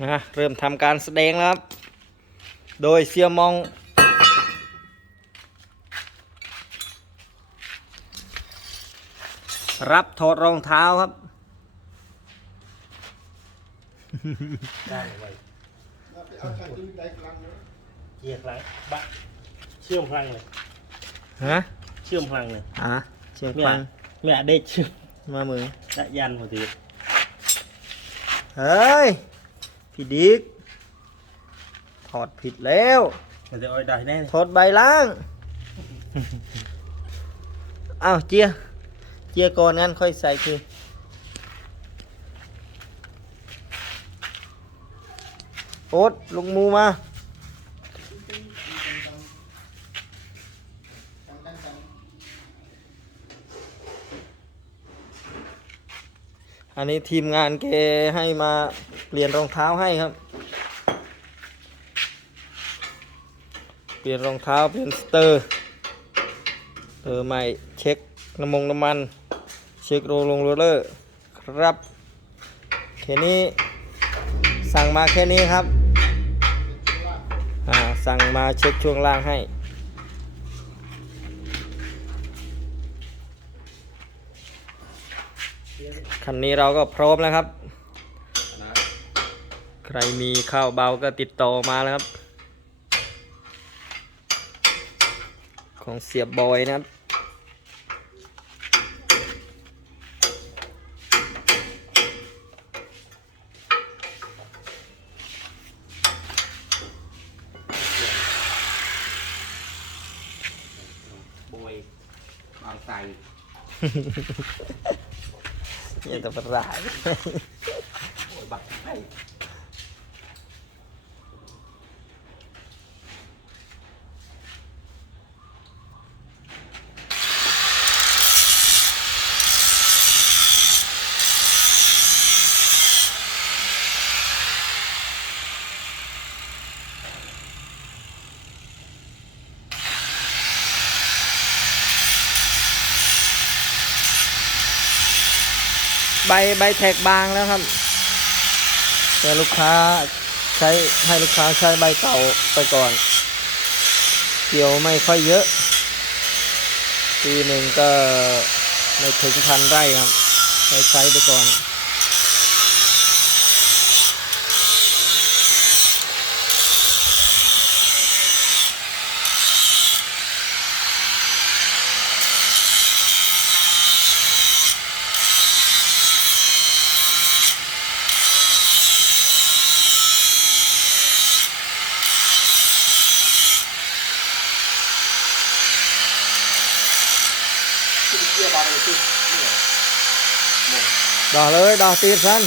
นะเริ่มทำการแสดงแล้วครับ โดยเซียมองรับถอดรองเท้าครับ ได้ไว้เอาทางนี้ได้กลางนะเกียร์พลังบะเชื่อมพลังเลย ฮะเชื่อมพลังเลยอะเชียงเมียฟังเมียได้เชื่อมมามือและยันพอดีเฮ้ย พี่ดิกถอดผิดแล้วมันจะเอาได้แน่ถอดใบล่างอ้าวเจียเจียก่อนงั้นค่อยใส่คือโอ๊ตลงมูมาอันนี้ทีมงานแกให้มา เปลี่ยนรองเท้าให้ครับ เปลี่ยนรองเท้าเปลี่ยนสเตอร์เตออใหม่เช็คน้ำมงน้ำมัน เช็คโรลงโรลเลอร์ครับแค่นี้สั่งมาแค่นี้ครับอ่าสั่งมาเช็คช่วงล่างให้คันนี้เราก็พร้อมแล้วครับ ใครมีข้าวเบาก็ติดต่อมาแล้วครับ ของเสียบบอยนะครับบอยบางไทรอย่าตะประหลาด บอยบักไทร ใบใบแท็กบางแล้วครับ แต่ลูกค้าใช้ให้ลูกค้าใช้ใบเก่าไปก่อน เกี่ยวไม่ค่อยเยอะ ปีหนึ่งก็ไม่ถึงพันไร่ครับใช้ใช้ไปก่อน เกียร์บางเลยสิเนี่ยเนี่ย ดอกเลยดอกตีดสัน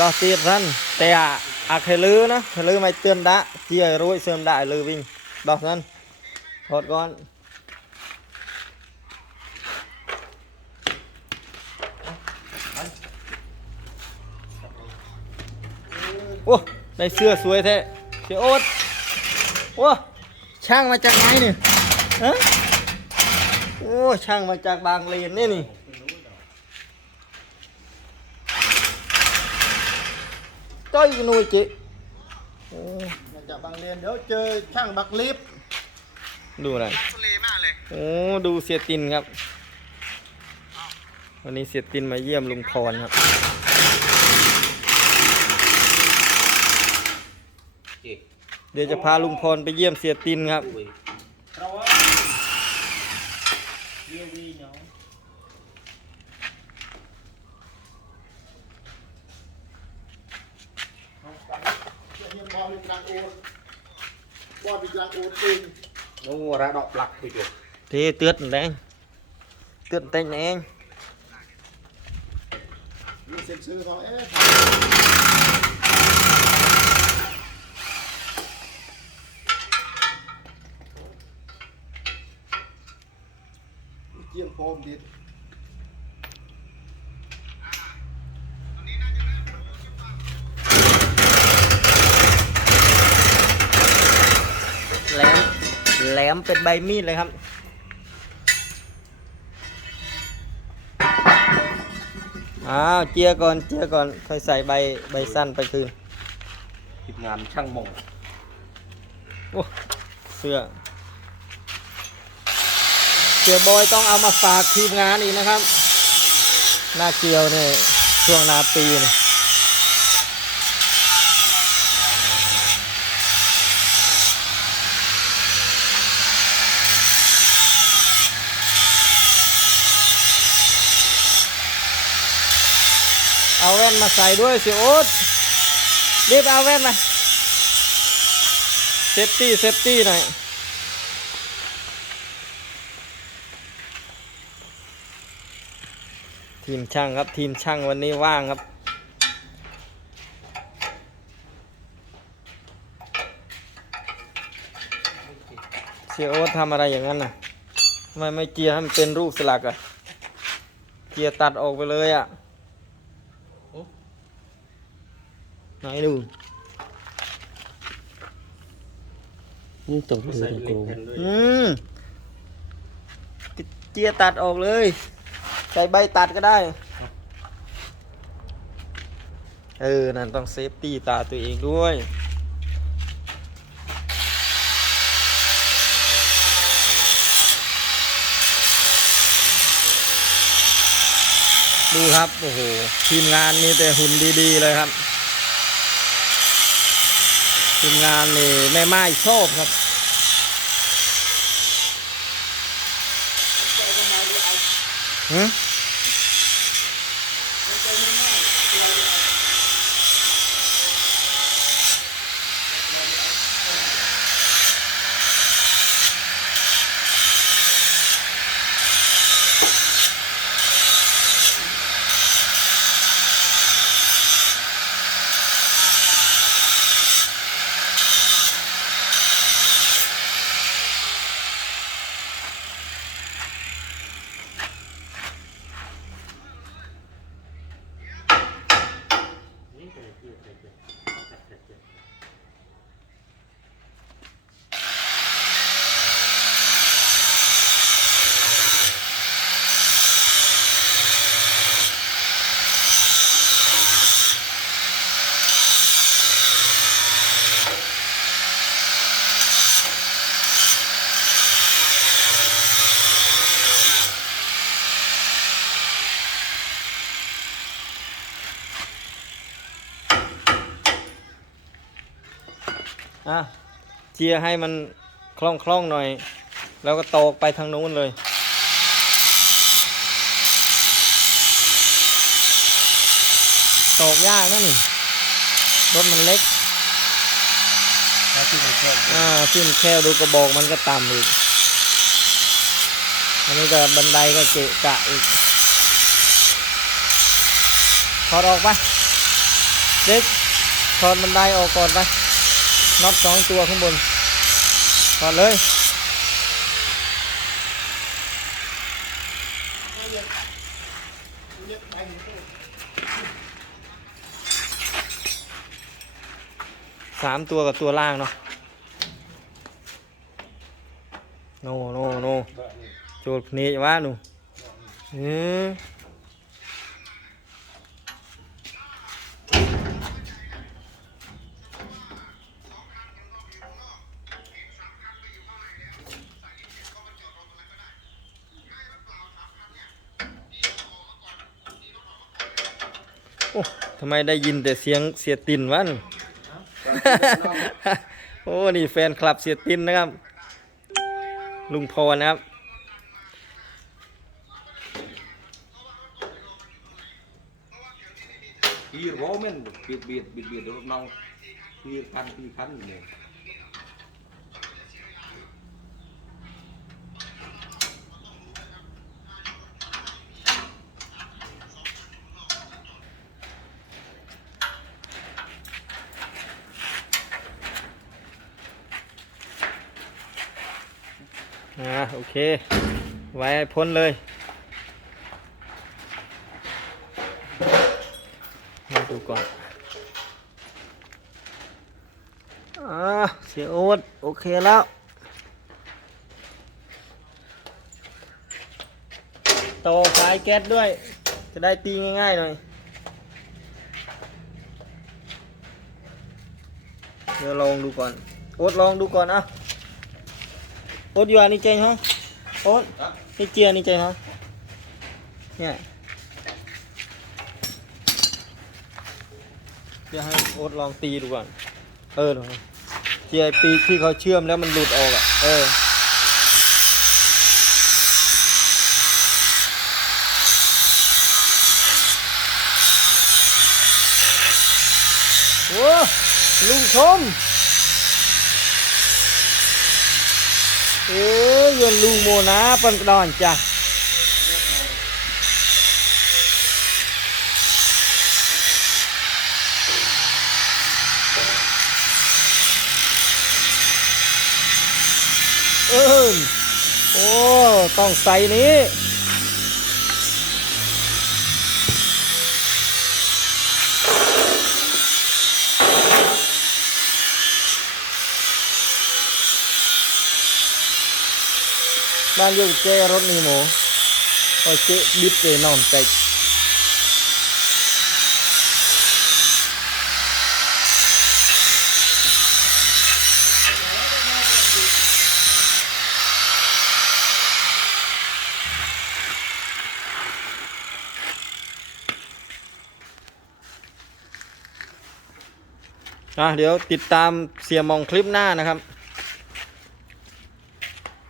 ดอกตีดสันแต่อะอะเคลือนะเคลือไม่เตือนดะเจียรู้เสริมได้ลือวิ่งดอกนั้นถอดก่อนโอ้ได้เสื้อสวยแท้เสียโอ๊ตโอ้ช่างมาจากไหนนี่ฮะโอ้ช่างมาจากบางเลนนี่นี่ ต้อย nuôi chị มาจากบางเลนเดี๋ยวเจอช่างบักลิฟดูหน่อยทุเลมากเลยโอ้ดูเสียตินครับ วันนี้เสียตินมาเยี่ยมลุงพรครับเอกเดี๋ยวจะพาลุงพรไปเยี่ยมเสียตินครับบอยเราว่าเยี่ยวีเนาะ เฮียบอลเป็นกลางโอน บอลเป็นกลางโอนเอง nó mua ra đọ lặc thì được เทเตือนแดงเตือนเต้นเอง มีเซ็นเซอร์เขาเอ๊ะเจียงโฟมดิ แหลมแหล มเป็นใบมีดเลยครับ อ้าวเจียก่อนเจียก่อนค่อยใส่ใบใบสั้นไปคืนทีมงานช่างหมงโอ้เสื้อเสียบอยต้องเอามาฝากทีมงานอีกนะครับ หน้าเกียวเนี่ยช่วงนาปีเนี่ย เอาแว่นมาใส่ด้วยสียโอ๊ตรีบเอาแว่นมาเซฟตี้เซฟตี้หน่อยทีมช่างครับ ทีมช่างวันนี้ว่างครับ เสียโอ๊ตทำอะไรอย่างนั้นน่ะทำไมไม่เจียร์ให้มันเป็นรูปสลักอะเจียร์ตัดออกไปเลยอะ ไหนดูนี่ต้องใส่เหล็กแผ่นด้วยอืมเจียร์ตัดออกเลย ใส่ใบตัดก็ได้ เออ นั่นต้องเซฟตี้ตาตัวเองด้วยดูครับ โอ้โห ทีมงานมีแต่หุ่นดี ๆ เลยครับ ทีมงานนี่แม่ไม้ชอบครับหืม อะเจียร์ให้มันคล่องคล่องๆหน่อย แล้วก็ตอกไปทางนู้นเลยตอกยากนะนี่รถมันเล็กถ้าที่มันชอบอ่าขึ้นแค่ดูกระบอกมันก็ต่ำอีกอันนี้ก็บันไดก็เกะกะอีกถอดออกไปเด็กถอดบันไดออกก่อนไป น็อตสองตัวข้างบนถอดเลยสามตัวกับตัวล่างเนาะโนโนโนโจดพเนจว่าหนูเออำไมได้ยินแต่เสียงเสียตินวะนี่โอ้นี่แฟนคลับเสียตินนะครับ ลุงพรนะครับปีโรแมนเบียดเบียดเบียดเบียดรถน้องปีพันปีพันเนี่ย อ่าโอเค ไว้พ้นเลยมาดูก่อนอ่าเสียโอ๊ตโอเคแล้วต่อสายแก๊สด้วย จะได้ตีง่ายๆหน่อยดี๋ยวลองดูก่อน โอ๊ตลองดูก่อนอะ โอ๊ตอยู่อันนี้ใจฮะโอ๊ตนี่เจียนี่ใจฮะเนี่ยเดี๋ยวให้โอ๊ตลองตีดูก่อนเออเดี๋ยวนะเจียปีกที่เขาเชื่อมแล้วมันหลุดออกอะเออโอ้ลุงชม เอ้ยยนลูโมนาปันกระดอนจ้ะเออโอ้ ต้องใส่นี้ บ้านยู่เจรถนี่หมูโอเจบิดเจนอนใจอะเดี๋ยวติดตามเสียมองคลิปหน้านะครับ